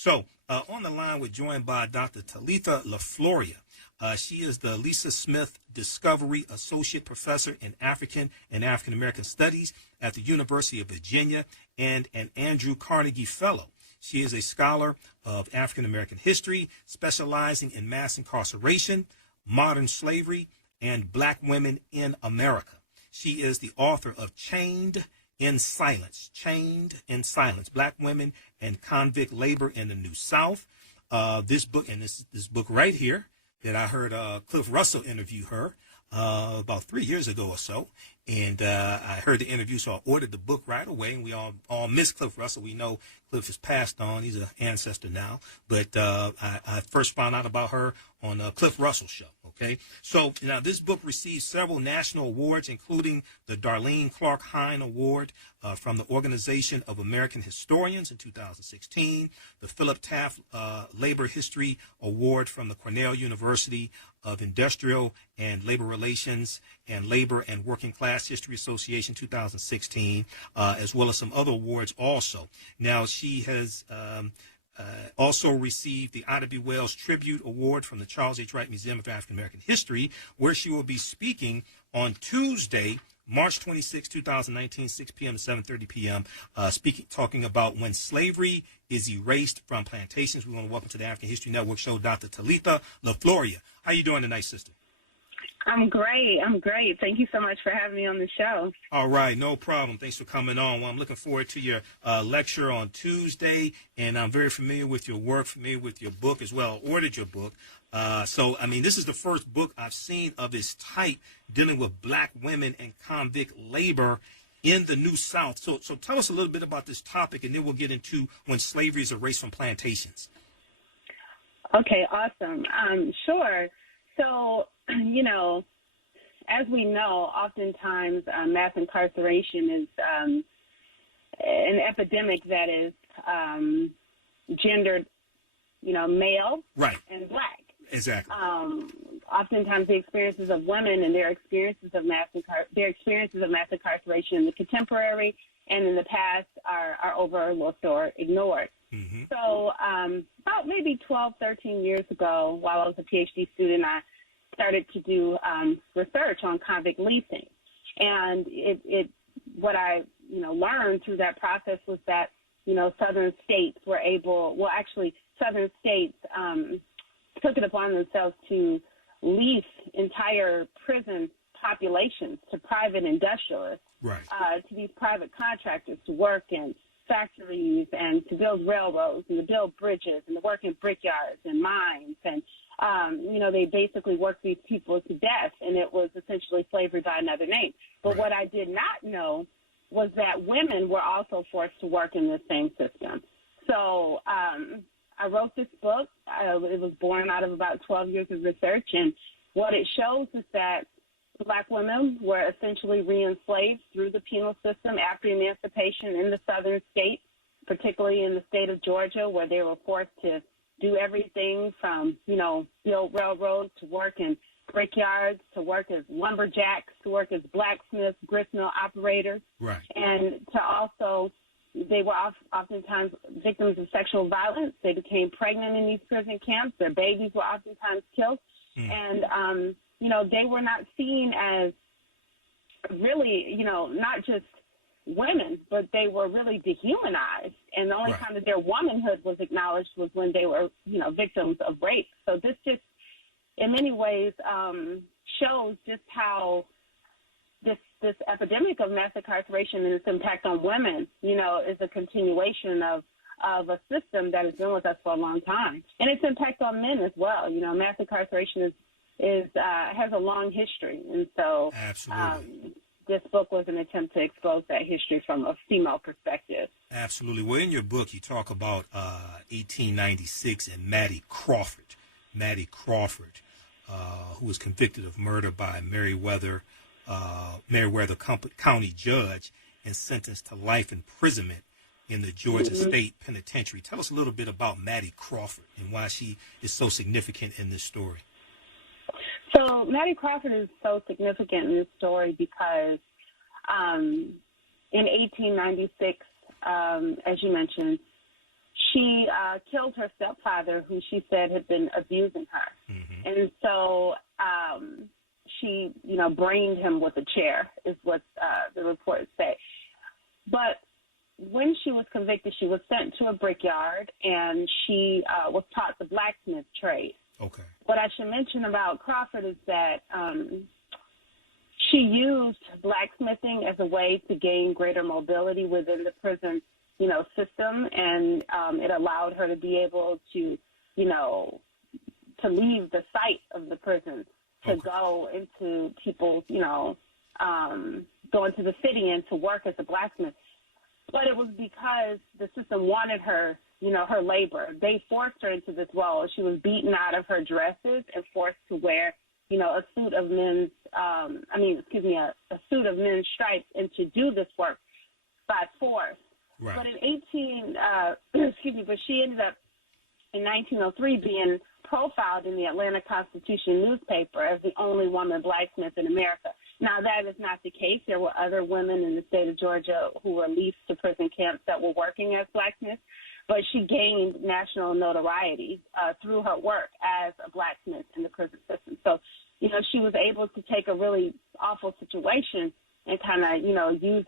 So on the line, we're joined by Dr. Talitha LeFlouria. She is the Lisa Smith Discovery Associate Professor in African and African American Studies at the University of Virginia and an Andrew Carnegie Fellow. She is a scholar of African American history, specializing in mass incarceration, modern slavery, and black women in America. She is the author of Chained in Silence, Black Women and Convict Labor in the New South. This book, and this book right here, that I heard Cliff Russell interview her about 3 years ago or so. And I heard the interview, so I ordered the book right away. And we all miss Cliff Russell. We know Cliff has passed on. He's an ancestor now. But I first found out about her on Cliff Russell's show. Okay, so now this book received several national awards, including the Darlene Clark Hine Award from the Organization of American Historians in 2016, the Philip Taft Labor History Award from the Cornell University of Industrial and Labor Relations and Labor and Working Class History Association 2016, as well as some other awards also. Now, she has also received the Ida B. Wells Tribute Award from the Charles H. Wright Museum of African American History, where she will be speaking on Tuesday, March 26, 2019, 6 p.m. to 7:30 p.m., talking about when slavery is erased from plantations. We want to welcome to the African History Network show Dr. Talitha LeFlouria. How you doing tonight, sister? I'm great. Thank you so much for having me on the show. All right, no problem. Thanks for coming on. Well, I'm looking forward to your lecture on Tuesday, and I'm very familiar with your work, familiar with your book as well. I ordered your book. So, I mean, this is the first book I've seen of its type dealing with black women and convict labor in the New South. So tell us a little bit about this topic, and then we'll get into when slavery is erased from plantations. Okay, awesome. Sure. So, you know, as we know, oftentimes mass incarceration is an epidemic that is gendered, male and black. Exactly. Oftentimes the experiences of women and their experiences of mass incarceration in the contemporary and in the past are overlooked or ignored. Mm-hmm. So about maybe 12, 13 years ago, while I was a PhD student, I started to do research on convict leasing. And what I learned through that process was that, Southern states Southern states took it upon themselves to lease entire prison populations to private industrialists, to these private contractors to work in factories and to build railroads and to build bridges and to work in brickyards and mines. And, they basically worked these people to death, and it was essentially slavery by another name. But what I did not know was that women were also forced to work in this same system. So I wrote this book. It was born out of about 12 years of research, and what it shows is that black women were essentially re-enslaved through the penal system after emancipation in the southern states, particularly in the state of Georgia, where they were forced to do everything from, build railroads, to work in brickyards, to work as lumberjacks, to work as blacksmiths, gristmill operators, and to also, they were oftentimes victims of sexual violence. They became pregnant in these prison camps. Their babies were oftentimes killed. And, they were not seen as really, not just women, but they were really dehumanized. And the only time that their womanhood was acknowledged was when they were, victims of rape. So this just, in many ways, shows just how this epidemic of mass incarceration and its impact on women, is a continuation of a system that has been with us for a long time. And its impact on men as well. Mass incarceration has a long history. And so this book was an attempt to expose that history from a female perspective. Absolutely. Well, in your book, you talk about 1896 and Maddie Crawford, who was convicted of murder by Meriwether County judge and sentenced to life imprisonment in the Georgia State Penitentiary. Tell us a little bit about Maddie Crawford and why she is so significant in this story. So Maddie Crawford is so significant in this story because in 1896, as you mentioned, she killed her stepfather, who she said had been abusing her. And so she, brained him with a chair, is what the reports say. But when she was convicted, she was sent to a brickyard, and she was taught the blacksmith trade. Okay. What I should mention about Crawford is that she used blacksmithing as a way to gain greater mobility within the prison, system, and it allowed her to be able to, to leave the site of the prison, to go into people's, go into the city and to work as a blacksmith. But it was because the system wanted her, her labor. They forced her into this role. She was beaten out of her dresses and forced to wear, a suit of men's, a suit of men's stripes, and to do this work by force. Right. But but she ended up in 1903 being profiled in the Atlanta Constitution newspaper as the only woman blacksmith in America. Now, that is not the case. There were other women in the state of Georgia who were leased to prison camps that were working as blacksmiths, but she gained national notoriety through her work as a blacksmith in the prison system. So, she was able to take a really awful situation and kind of, use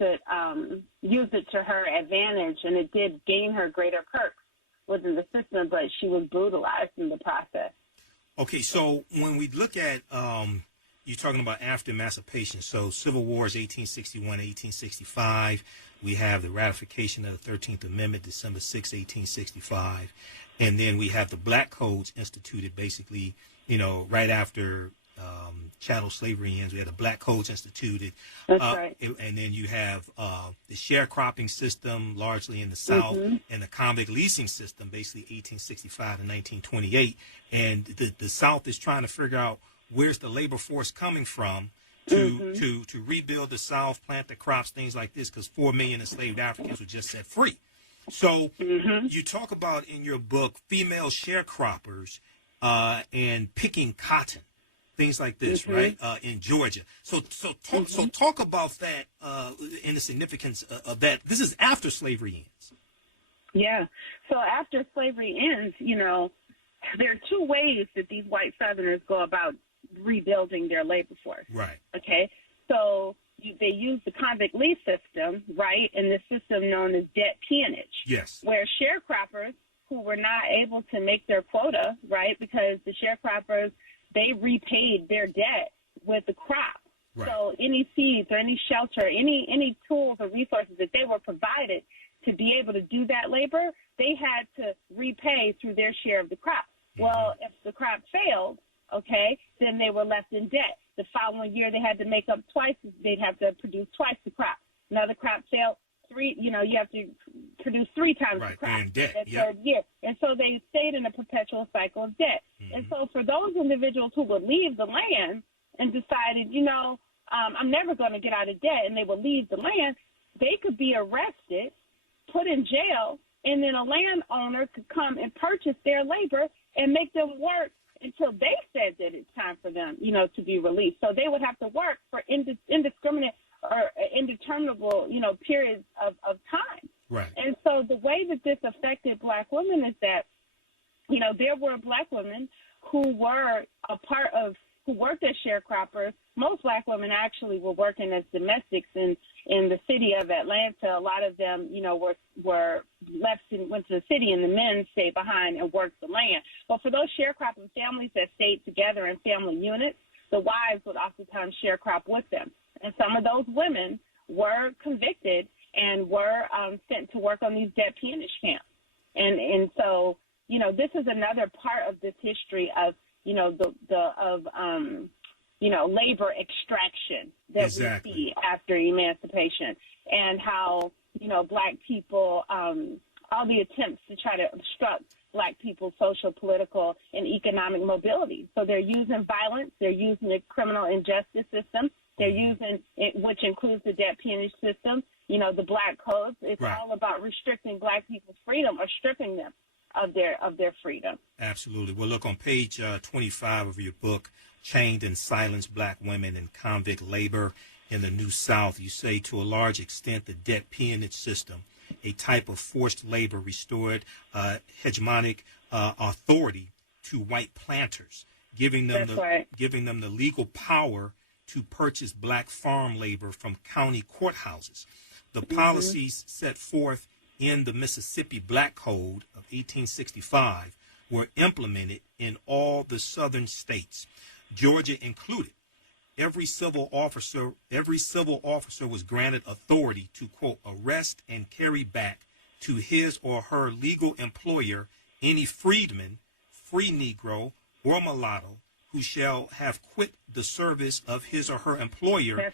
it to her advantage, and it did gain her greater perks within the system, but she was brutalized in the process. Okay, so when we look at, you're talking about after emancipation, so Civil Wars 1861, 1865, we have the ratification of the 13th Amendment, December 6, 1865, and then we have the Black Codes instituted basically, right after chattel slavery ends. We had the Black Codes instituted. That's right. And then you have the sharecropping system, largely in the South, and the convict leasing system, basically 1865 to 1928. And the South is trying to figure out where's the labor force coming from to rebuild the South, plant the crops, things like this, because 4 million enslaved Africans were just set free. So you talk about in your book female sharecroppers and picking cotton, things like this, right, in Georgia. So talk about that and the significance of that. This is after slavery ends. Yeah. So after slavery ends, there are two ways that these white Southerners go about rebuilding their labor force. Right. Okay. So they use the convict lease system, right, and the system known as debt peonage. Yes. Where sharecroppers who were not able to make their quota, right, because the sharecroppers, they repaid their debt with the crop. Right. So any seeds or any shelter, any tools or resources that they were provided to be able to do that labor, they had to repay through their share of the crop. Well, if the crop failed, okay, then they were left in debt. The following year, they had to make up twice. They'd have to produce twice the crop. Now the crop failed you have to produce 3 times the crop. And debt, third year. And so they stayed in a perpetual cycle of debt. And so for those individuals who would leave the land and decided, I'm never going to get out of debt, and they would leave the land, they could be arrested, put in jail, and then a landowner could come and purchase their labor and make them work until they said that it's time for them, to be released. So they would have to work for indiscriminate or indeterminable, periods of time. Right. And so the way that this affected Black women is that, there were Black women who were who worked as sharecroppers. Most Black women actually were working as domestics in the city of Atlanta. A lot of them, were left and went to the city, and the men stayed behind and worked the land. But for those sharecropping families that stayed together in family units, the wives would oftentimes sharecrop with them. And some of those women were convicted and were sent to work on these debt peonage camps. And so, this is another part of this history of, labor extraction that we see after emancipation, and how, Black people, all the attempts to try to obstruct Black people's social, political, and economic mobility. So they're using violence. They're using the criminal injustice system. They're using it, which includes the debt peonage system, the Black Codes. It's all about restricting Black people's freedom or stripping them of their freedom. Absolutely. Well, look, on page 25 of your book, Chained and Silenced Black Women in Convict Labor in the New South, you say to a large extent the debt peonage system a type of forced labor, restored hegemonic authority to white planters, giving them the legal power to purchase black farm labor from county courthouses. The policies set forth in the Mississippi Black Code of 1865 were implemented in all the southern states, Georgia included. Every civil officer was granted authority to, quote, arrest and carry back to his or her legal employer any freedman, free Negro, or mulatto who shall have quit the service of his or her employer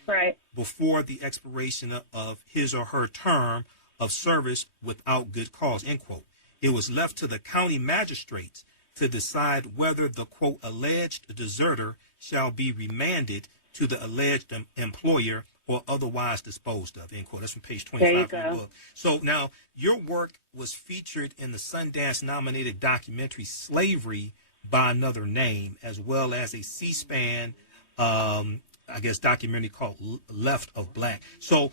before the expiration of his or her term of service without good cause, end quote. It was left to the county magistrates to decide whether the, quote, alleged deserter shall be remanded to the alleged employer or otherwise disposed of, end quote. That's from page 25 of the book. So now your work was featured in the Sundance nominated documentary Slavery by Another Name, as well as a C-SPAN, documentary called Left of Black. So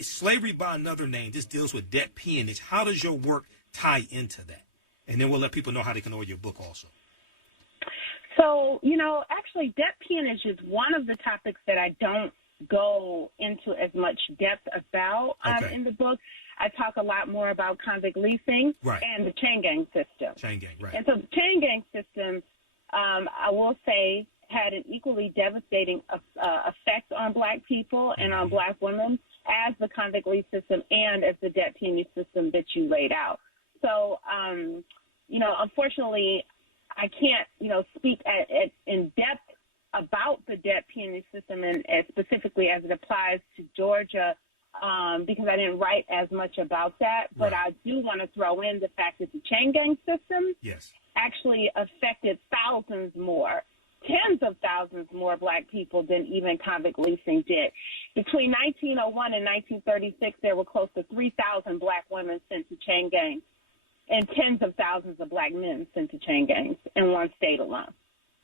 Slavery by Another Name, this deals with debt peonage. How does your work tie into that? And then we'll let people know how they can order your book also. So, actually debt peonage is one of the topics that I don't go into as much depth about in the book. I talk a lot more about convict leasing and the chain gang system. Chain gang, right. And so the chain gang system, I will say, had an equally devastating effect on black people and on black women as the convict lease system and as the debt peonage system that you laid out. So, unfortunately, I can't, speak in depth about the debt peonage system and specifically as it applies to Georgia because I didn't write as much about that. But I do want to throw in the fact that the chain gang system actually affected thousands more, tens of thousands more black people than even convict leasing did. Between 1901 and 1936, there were close to 3,000 black women sent to chain gangs and tens of thousands of black men sent to chain gangs in one state alone.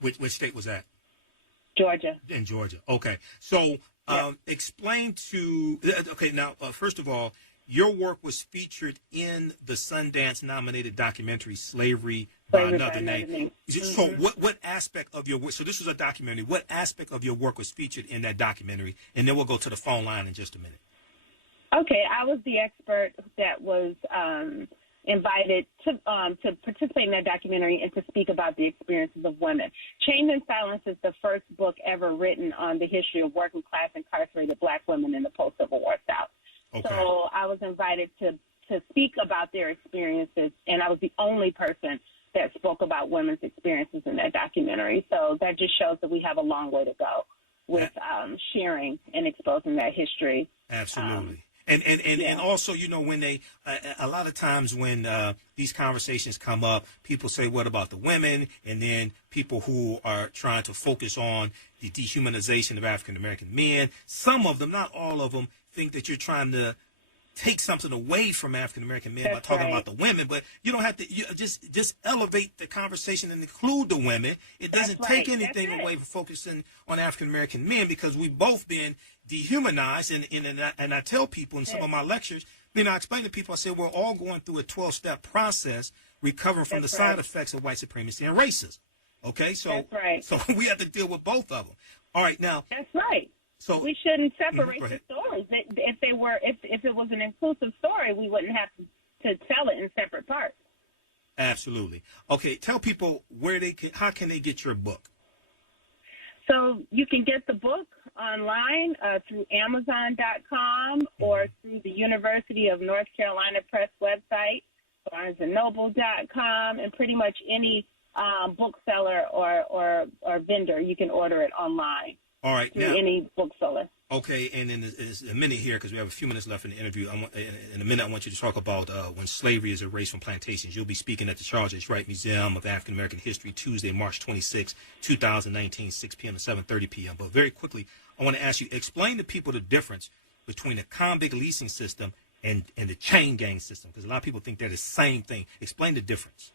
Which state was that? Georgia. In Georgia. Okay. So explain now, first of all, your work was featured in the Sundance nominated documentary Slavery by Another Name. So what aspect of your work, so this was a documentary, what aspect of your work was featured in that documentary? And then we'll go to the phone line in just a minute. Okay. I was the expert that was invited to participate in that documentary and to speak about the experiences of women. Chained in Silence is the first book ever written on the history of working class incarcerated black women in the post-Civil War South. Okay. So I was invited to speak about their experiences, and I was the only person that spoke about women's experiences in that documentary. So that just shows that we have a long way to go with sharing and exposing that history. Absolutely. And also, when they, a lot of times when these conversations come up, people say, what about the women? And then people who are trying to focus on the dehumanization of African-American men, some of them, not all of them, think that you're trying to take something away from African-American men by talking about the women, but you don't have to just elevate the conversation and include the women. It doesn't take anything away from focusing on African-American men because we've both been dehumanized. And I tell people in some of my lectures, I explain to people, I say, we're all going through a 12-step process recovering from the side effects of white supremacy and racism. Okay, so we have to deal with both of them. All right, now. That's right. So we shouldn't separate the stories. If it was an inclusive story, we wouldn't have to tell it in separate parts. Absolutely. Okay, tell people how can they get your book? So you can get the book online through Amazon.com or through the University of North Carolina Press website, BarnesandNoble.com, and pretty much any bookseller or vendor. You can order it online. All right. Through any bookseller. Okay, and then there's a minute here because we have a few minutes left in the interview. In a minute, I want you to talk about when slavery is erased from plantations. You'll be speaking at the Charles Wright Museum of African American History Tuesday, March 26, 2019, 6 p.m. to 7:30 p.m. But very quickly, I want to ask you, explain to people the difference between the convict leasing system and the chain gang system, because a lot of people think they're the same thing. Explain the difference.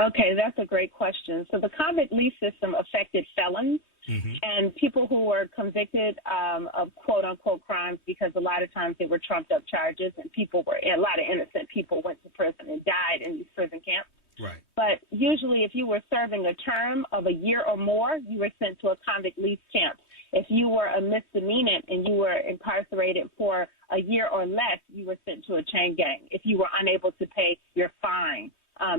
Okay, that's a great question. So the convict lease system affected felons And people who were convicted of quote-unquote crimes, because a lot of times they were trumped-up charges, and a lot of innocent people went to prison and died in these prison camps. Right. But usually if you were serving a term of a year or more, you were sent to a convict lease camp. If you were a misdemeanant and you were incarcerated for a year or less, you were sent to a chain gang. If you were unable to pay your fine,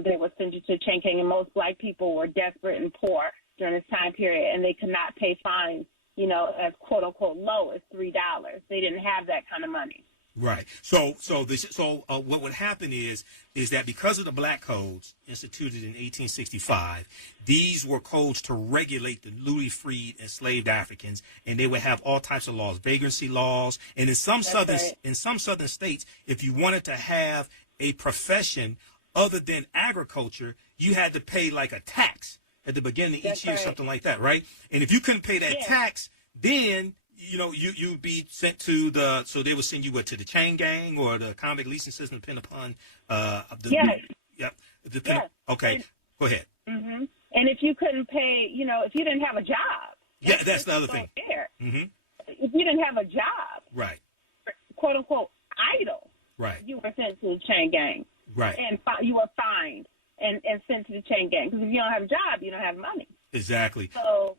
they would send you to a chain gang. And most black people were desperate and poor during this time period, and they could not pay fines, as quote-unquote low as $3. They didn't have that kind of money. Right. So what would happen is that because of the black codes instituted in 1865, these were codes to regulate the newly freed enslaved Africans, and they would have all types of laws, vagrancy laws, and in some southern states, if you wanted to have a profession other than agriculture, you had to pay like a tax at the beginning of each year, something like that, right? And if you couldn't pay that tax, then you'd be sent to so they would send you to the chain gang or the convict leasing system, depending upon Okay, go ahead. Mm-hmm. And if you couldn't pay, if you didn't have a job. That's the other thing. Mm-hmm. If you didn't have a job. Right. Quote unquote idle. Right. You were sent to the chain gang. Right. And you were fined and sent to the chain gang. Because if you don't have a job, you don't have money. Exactly. So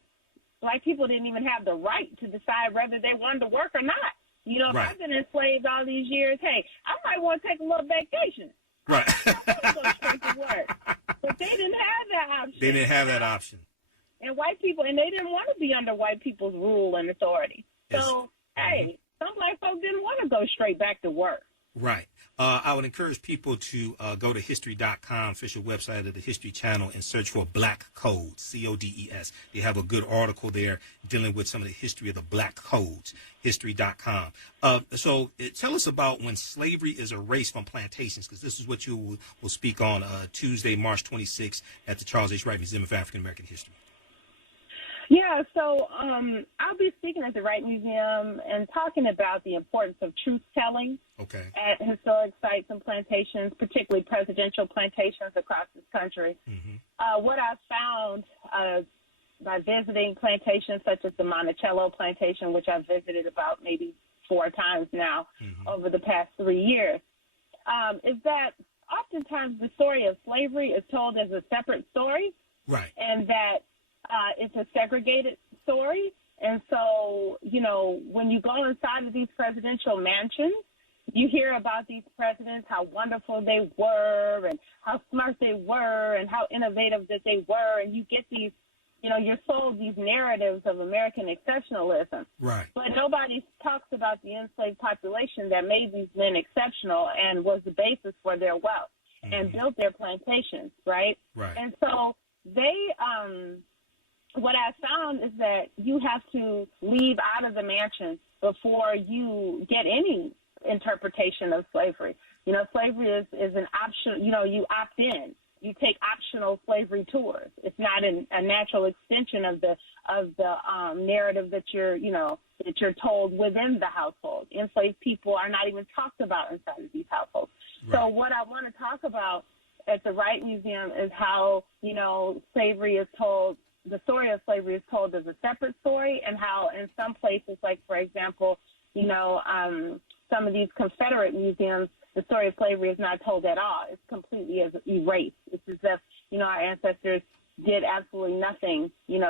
black people didn't even have the right to decide whether they wanted to work or not. If I've been enslaved all these years, hey, I might want to take a little vacation. Right. I want to go straight to work. But they didn't have that option. They didn't have that option. And white people, and they didn't want to be under white people's rule and authority. So, hey, some black folks didn't want to go straight back to work. Right. I would encourage people to go to history.com, official website of the History Channel, and search for Black Codes, CODES. They have a good article there dealing with some of the history of the Black Codes, history.com. So tell us about when slavery is erased from plantations, because this is what you will speak on Tuesday, March 26th at the Charles H. Wright Museum of African American History. Yeah, so I'll be speaking at the Wright Museum and talking about the importance of truth-telling at historic sites and plantations, particularly presidential plantations across this country. Mm-hmm. What I've found by visiting plantations such as the Monticello plantation, which I've visited about maybe 4 times now over the past 3 years, is that oftentimes the story of slavery is told as a separate story. Right. And that it's a segregated story. And so, when you go inside of these presidential mansions, you hear about these presidents, how wonderful they were and how smart they were and how innovative that they were. And you get these, you're sold these narratives of American exceptionalism. Right. But nobody talks about the enslaved population that made these men exceptional and was the basis for their wealth and built their plantations, right? Right. And so they what I found is that you have to leave out of the mansion before you get any interpretation of slavery. Slavery is an option. You opt in. You take optional slavery tours. It's not a natural extension of the narrative that you're told within the household. Enslaved people are not even talked about inside of these households. Right. So what I want to talk about at the Wright Museum is how slavery is told. The story of slavery is told as a separate story, and how in some places, like, for example, some of these Confederate museums, the story of slavery is not told at all. It's completely erased. It's as if, our ancestors did absolutely nothing, to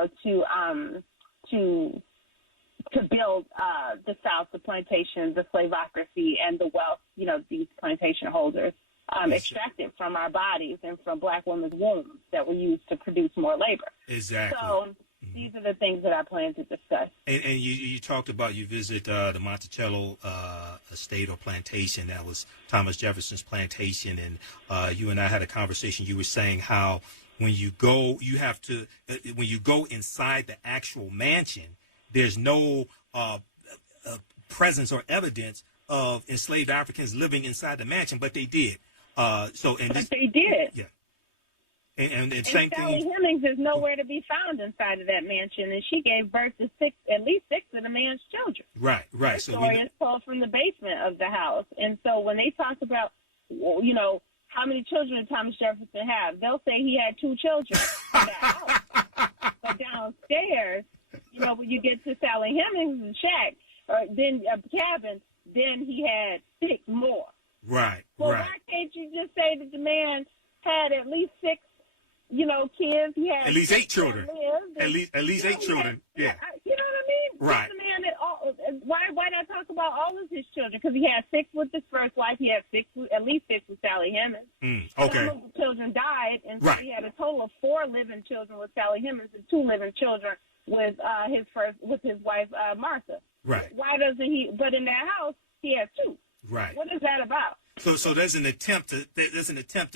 build the South, the plantation, the slaveocracy, and the wealth, these plantation holders extracted from our bodies and from black women's wombs that were used to produce more labor. Exactly. So these are the things that I plan to discuss. And you talked about you visit the Monticello estate or plantation. That was Thomas Jefferson's plantation. And you and I had a conversation. You were saying how when you go, when you go inside the actual mansion, there's no presence or evidence of enslaved Africans living inside the mansion, but they did. But they did. Yeah. And same Sally thing. Hemings is nowhere to be found inside of that mansion, and she gave birth to at least six of the man's children. Right. The story is told from the basement of the house. And so when they talk about, how many children did Thomas Jefferson have, they'll say he had 2 children in that house. But downstairs, You know, when you get to Sally Hemings' shack, or then cabin, then he had 6 more. Right. Well, right. why can't you just say that the man had at least 6, you know, kids? He had at least 8 children. At least 8 children. Yeah. You know what I mean? Right. The man that why not talk about all of his children? Because he had 6 with his first wife. He had at least 6 with Sally Hemings. Okay. Some of the children died, and so right. he had a total of 4 living children with Sally Hemings and 2 living children with his wife Martha. Right. Why doesn't he? But in their house, he has 2. Right. What is that about? So there's an attempt to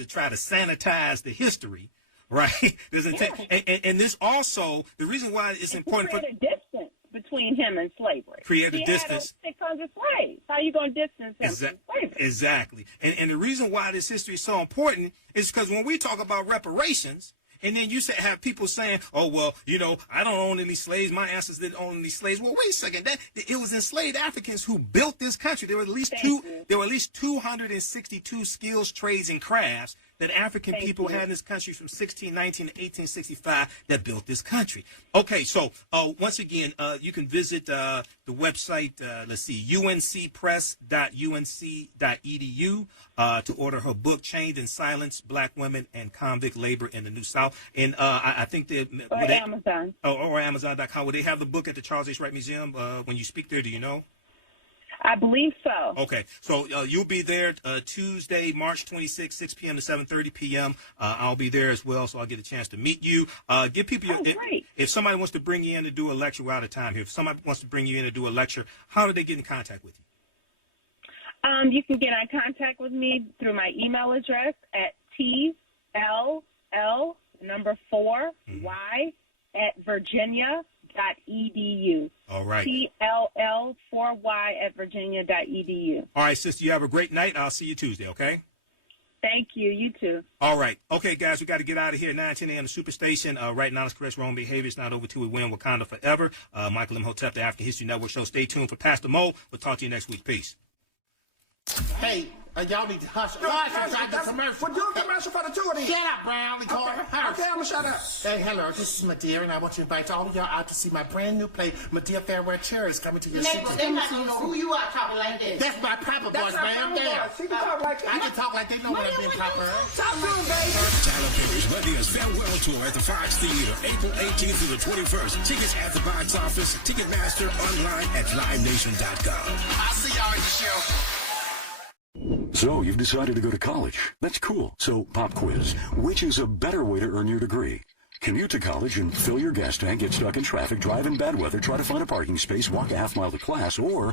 try to sanitize the history, right? There's an attempt, and this also the reason why it's important to create a distance between him and slavery. Create a distance. He had 600 slaves. How are you going to distance him from slavery? Exactly. And the reason why this history is so important is because when we talk about reparations. And then you have people saying, "Oh well, you know, I don't own any slaves. My ancestors didn't own any slaves." Well, wait a second. It was enslaved Africans who built this country. There were at least 262 skills, trades, and crafts that African people had in this country from 1619 to 1865 that built this country. Okay, so once again, you can visit the website. Let's see, uncpress.unc.edu to order her book, "Chained in Silence: Black Women and Convict Labor in the New South." And I think Amazon. Or Amazon.com. Will they have the book at the Charles H. Wright Museum when you speak there? Do you know? I believe so. Okay, so you'll be there Tuesday, March 26, 6 p.m. to 7:30 p.m. I'll be there as well, so I'll get a chance to meet you. Give people if somebody wants to bring you in to do a lecture, we're out of time here. If somebody wants to bring you in to do a lecture, how do they get in contact with you? You can get in contact with me through my email address at tll4y@virginia.edu. All right. tll4y@virginia.edu. All right, sister, you have a great night. I'll see you Tuesday, okay? Thank you. You too. All right. Okay, guys, we got to get out of here. 9:10 a.m. the Superstation. Right now, it's correct wrong behavior. It's not over till we win. Wakanda forever. Michael Imhotep, the African History Network show. Stay tuned for Pastor Mo. We'll talk to you next week. Peace. Hey, y'all need to hush. Hush, the commercial. We're doing commercial for the 2 of these. Shut up, Brown. We call her hush. Okay, I'm going to shut up. Hey, hello, this is Medea, and I want to invite all of y'all out to see my brand new play, Medea Fairwear Cherries, coming to your city. They not gonna know who you are talking like this. That's my proper voice, man. Damn. She can talk like I can talk like they know what I'm being proper. Talk to him, baby. Tyler Perry's Medea's Farewell Tour at the Fox Theater, April 18th through the 21st. Tickets at the box office, Ticketmaster, online at livenation.com. I'll see y'all in the show. So, you've decided to go to college. That's cool. So, pop quiz. Which is a better way to earn your degree? Commute to college and fill your gas tank, get stuck in traffic, drive in bad weather, try to find a parking space, walk a half mile to class, or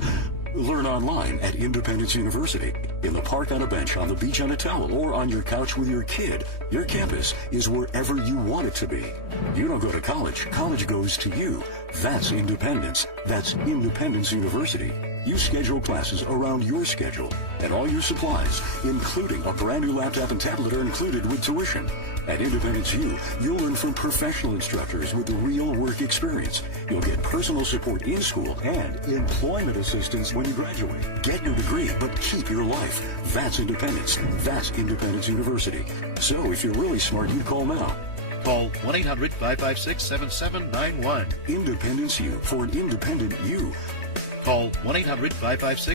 learn online at Independence University. In the park on a bench, on the beach on a towel, or on your couch with your kid, your campus is wherever you want it to be. You don't go to college. College goes to you. That's independence. That's Independence University. You schedule classes around your schedule, and all your supplies, including a brand new laptop and tablet, are included with tuition. At Independence U, you'll learn from professional instructors with the real work experience. You'll get personal support in school and employment assistance when you graduate. Get your degree, but keep your life. That's independence. That's Independence University. So if you're really smart, you call now. Call 1-800-556-7791. Independence U, for an independent you. Call 1-800-556